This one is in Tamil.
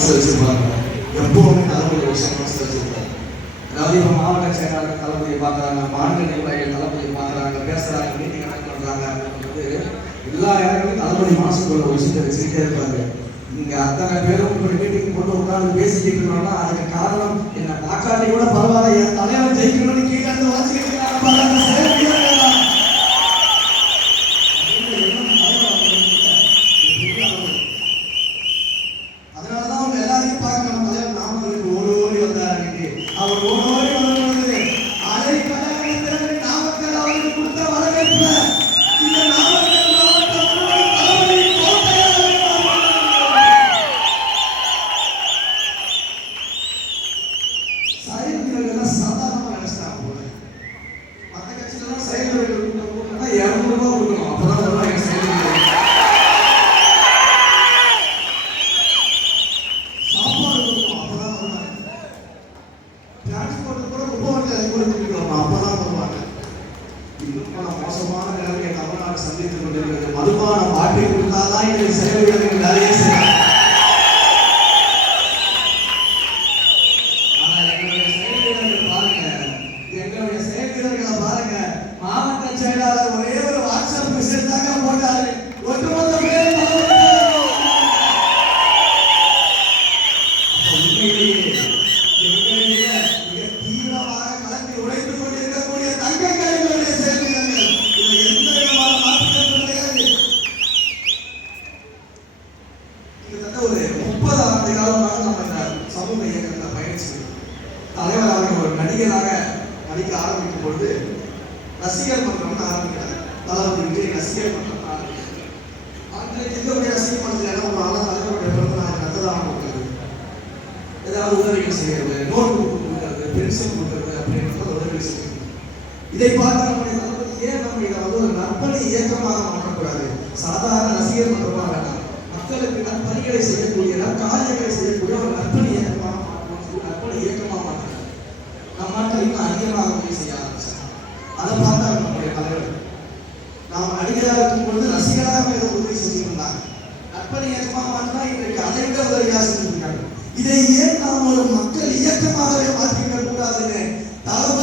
மனசில் வச்சிருப்பாங்க. எப்பவுமே தளபதி விஷயம் மனசில் வச்சிருப்பாங்க. அதாவது இப்போ மாவட்ட செயலாளர் தளபதியை பார்க்குறாங்க, மாநில நிர்வாகிகள் தளபதியை பார்க்குறாங்க, பேசுகிறாங்க, மீட்டிங் அட்டெண்ட் பண்ணுறாங்க அப்படின்றது எல்லா இடங்களும் தளபதி மனசுக்குள்ள ஒரு விஷயத்தை வச்சுக்கிட்டே இருப்பாரு. இங்கே அத்தனை பேரும் ஒரு மீட்டிங் போட்டு உட்காந்து பேசிக்கிட்டு இருக்கோம்னா அதுக்கு காரணம் என்ன பாக்காட்டி கூட பரவாயில்ல, என் தலைவன் ஜெயிக்கணும்னு கீழே இருந்து வாசிக்கிட்டு அவர் ஓடோடி வரும்பொழுது அலை கழகத்திற்கு நாமக்கல் அவருக்கு கொடுத்த வரவேற்பு இந்த நாமக்கல் மாவட்டம் தலைவரின் கோட்டையாக செயல்வீரர்கள் சாதாரணமாக நினைச்சிட்டாங்க போல. மற்ற கட்சியிலாம் செயல்வீரர்கள் கூட்டம்னா 200 ரூபாய் கொடுக்கணும், அப்பதான் வருவாங்க செயல்வீரர்கள். சாப்பாடு கொடுக்கணும், அப்பதான் வருவாங்க. டிரான்ஸ்போர்ட் கூட முப்பது அதிகப்படுத்திருக்கிறோம், அப்பதான் வருவாங்க. இன்னும் பல மோசமான நிலைமையை தமிழ்நாடு சந்தித்துக் கொண்டிருக்கிறது. மதுபானம் மாற்றி கொடுத்தாதான் எங்களுக்கு செயல்வீரர்கள் வேலையே செய்யலாம். ஆனா எங்களுடைய செயல்வீரர்கள் பாருங்க, எங்களுடைய செயல்வீரர்களை பாருங்க, மாவட்ட செயலாளர் ஒரே ஒரு வாட்ஸ்அப் மெசேஜ் தாங்க போட்டாரு, ஒட்டுமொத்த பேர் ஒரு 30 ஆண்டு காலமாக நம்ம இந்த சமூக இயக்கத்தில் பயணிச்சிருக்கோம். தலைவராக ஒரு நடிகராக நடிக்க ஆரம்பிக்கும் பொழுது ரசிகர் மன்றம்னு ஆரம்பிக்கிறார். தளபதி விஜய் ரசிகர் மன்றம் ஆரம்பிக்கிறார். அன்றைக்கு இருக்கக்கூடிய ரசிகர் மன்றத்தில் என்ன பண்ணுவாங்க, தலைவருடைய பிறந்த நாள் ரத்ததானம் கொடுக்குறது, ஏதாவது உதவிகள் செய்யறது, நோட் புக் கொடுக்கறது, பென்சில் கொடுக்கறது அப்படின்றது உதவி செய்யறது. இதை பார்த்து நம்முடைய தளபதி ஏன் நம்ம இதை வந்து ஒரு நற்பணி இயக்கமாக மாற்றக்கூடாது, சாதாரண ரசிகர் மன்றமாக வேண்டாம், மக்களுக்கு நற்பணிகளை செய்யக்கூடிய காரியங்களை செய்யக்கூடிய ஒரு நற்பணி இயக்கமாக மாற்றணும், நற்பணி இயக்கமாக மாற்றணும். நம்ம நாட்டில் இன்னும் அதிகமாக உதவி செய்ய ஆரம்பிச்சாங்க. அதை பார்த்தா நம்முடைய தலைவர் நாம் நடிகராக இருக்கும் பொழுது ரசிகராக ஏதோ உதவி செஞ்சிருந்தாங்க. நற்பணி இயக்கமாக மாற்றினா இன்றைக்கு அதை விட உதவியாக செஞ்சிருக்காங்க. இதை ஏன் நாம் ஒரு மக்கள் இயக்கமாகவே மாற்றிக்க கூடாதுன்னு தளபதி